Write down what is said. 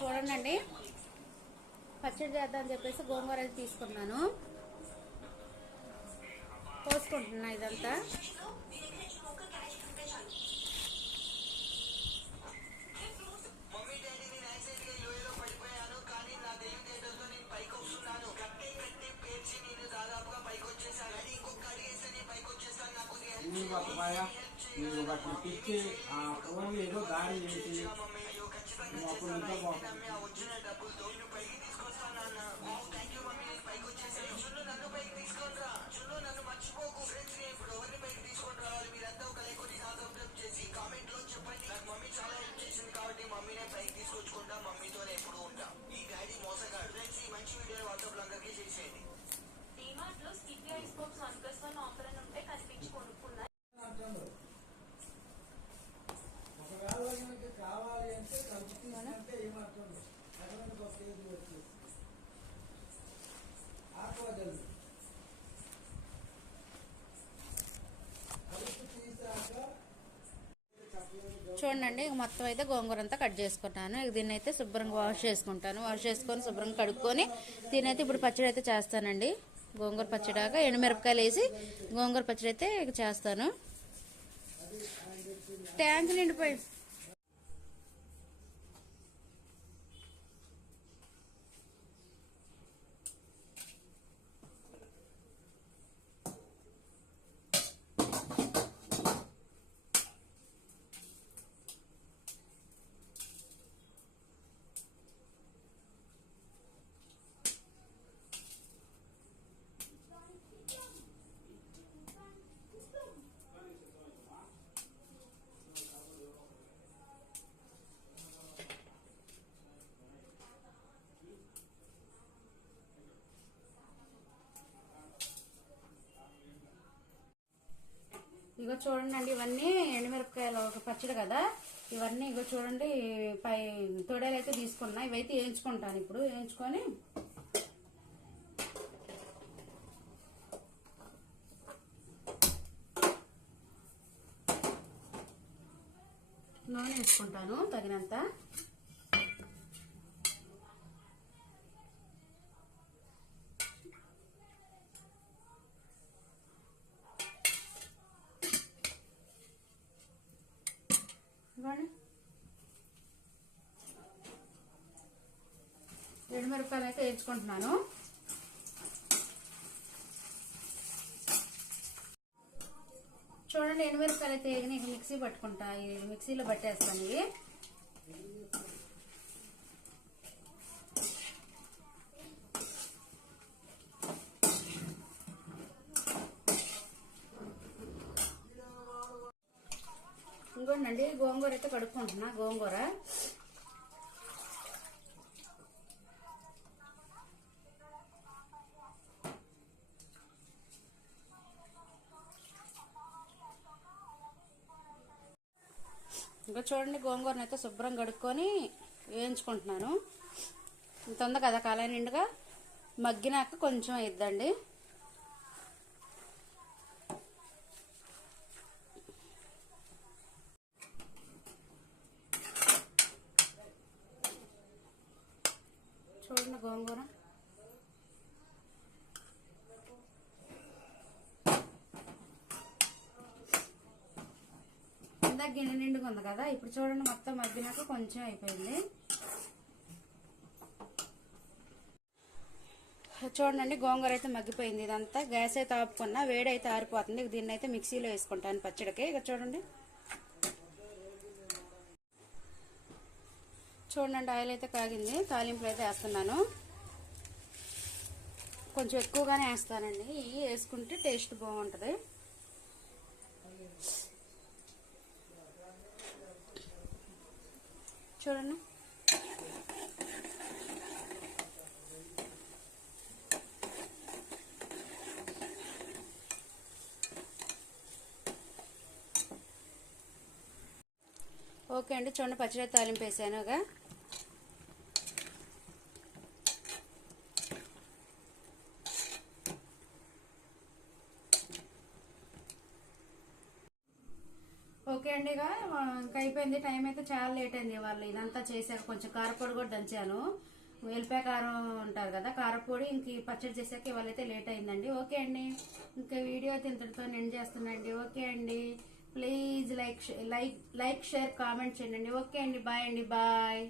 చూడండి పచ్చడి చేద్దాం అని చెప్పేసి గోంగూర అయితే తీసుకున్నాను. పోసుకుంటున్నా ఇదంతా. మమ్మీ డాడీ నేను యాక్సిడెంట్ పైకి పైకి పైకి వచ్చేసాను వాటిని పిచ్చి ఆ ఫోన్ ఏదో దాడి చేసి నువ్వు అప్పుడు ఇంకా బాగుంటుంది పైకి తీసుకొస్తాను చూడండి ఇక మొత్తం అయితే గోంగూర అంతా కట్ చేసుకుంటాను. ఇక దీన్ని అయితే శుభ్రంగా వాష్ చేసుకుంటాను. వాష్ చేసుకొని శుభ్రంగా కడుక్కొని దీని అయితే ఇప్పుడు పచ్చడి అయితే చేస్తానండి. గోంగూర పచ్చడిగా ఎండుమిరపకాయలు వేసి గోంగూర పచ్చడి అయితే ఇక చేస్తాను. ట్యాంక్ నిండిపోయి ఇగో చూడండి ఇవన్నీ ఎండుమిరపకాయలు ఒక పచ్చడి కదా. ఇవన్నీ ఇగో చూడండి పై తొడేలు అయితే తీసుకున్నా. ఇవైతే వేయించుకుంటాను ఇప్పుడు. వేయించుకొని నూనె వేసుకుంటాను తగినంత. ఎండుమిరపకాయలు అయితే వేయించుకుంటున్నాను. చూడండి ఎండుమిరపకాయలు అయితే వేగిన మిక్సీ పట్టుకుంటా ఈ మిక్సీలో పట్టేస్తాను ఇవి. ఇంకోండి గోంగూర అయితే కడుక్కుంటున్నా గోంగూర. ఇంకా చూడండి గోంగూరను అయితే శుభ్రం కడుక్కొని వేయించుకుంటున్నాను. ఇంత ఉంది కదా కాలే నిండుగా. మగ్గినాక కొంచెం ఇద్దండి చూడండి గోంగూర. ఇందా గిన్నె నిండుగా ఉంది కదా ఇప్పుడు చూడండి మొత్తం మగ్గినాక కొంచెం అయిపోయింది. చూడండి గోంగూర అయితే మగ్గిపోయింది. ఇదంతా గ్యాస్ అయితే ఆపుకున్నా వేడి అయితే ఆరిపోతుంది. దీన్ని అయితే మిక్సీలో వేసుకుంటాను పచ్చడికి. ఇక చూడండి. చూడండి ఆయిల్ అయితే కాగింది. తాలింపులు అయితే వేస్తున్నాను. కొంచెం ఎక్కువగానే వేస్తానండి. ఇవి వేసుకుంటే టేస్ట్ బాగుంటుంది. చూడండి. ఓకే అండి చూడండి పచ్చడి తాలింపు వేసానుగా. ఓకే అండి ఇక. ఇంకా అయిపోయింది. టైం అయితే చాలా లేట్ అయింది వాళ్ళు ఇదంతా చేశాక కొంచెం కారపొడి కూడా దంచాను. వెల్లిపాయ కారం ఉంటారు కదా కారపొడి ఇంక పచ్చడి చేసాక ఇవాళైతే లేట్ అయిందండి. ఓకే అండి. ఇంకా వీడియో అయితే ఇంతటితో నేను చేస్తున్నాండి ఓకే అండి. Please like like like share comment చేయండి. ఓకే అండి. బాయ్ అండి. బాయ్.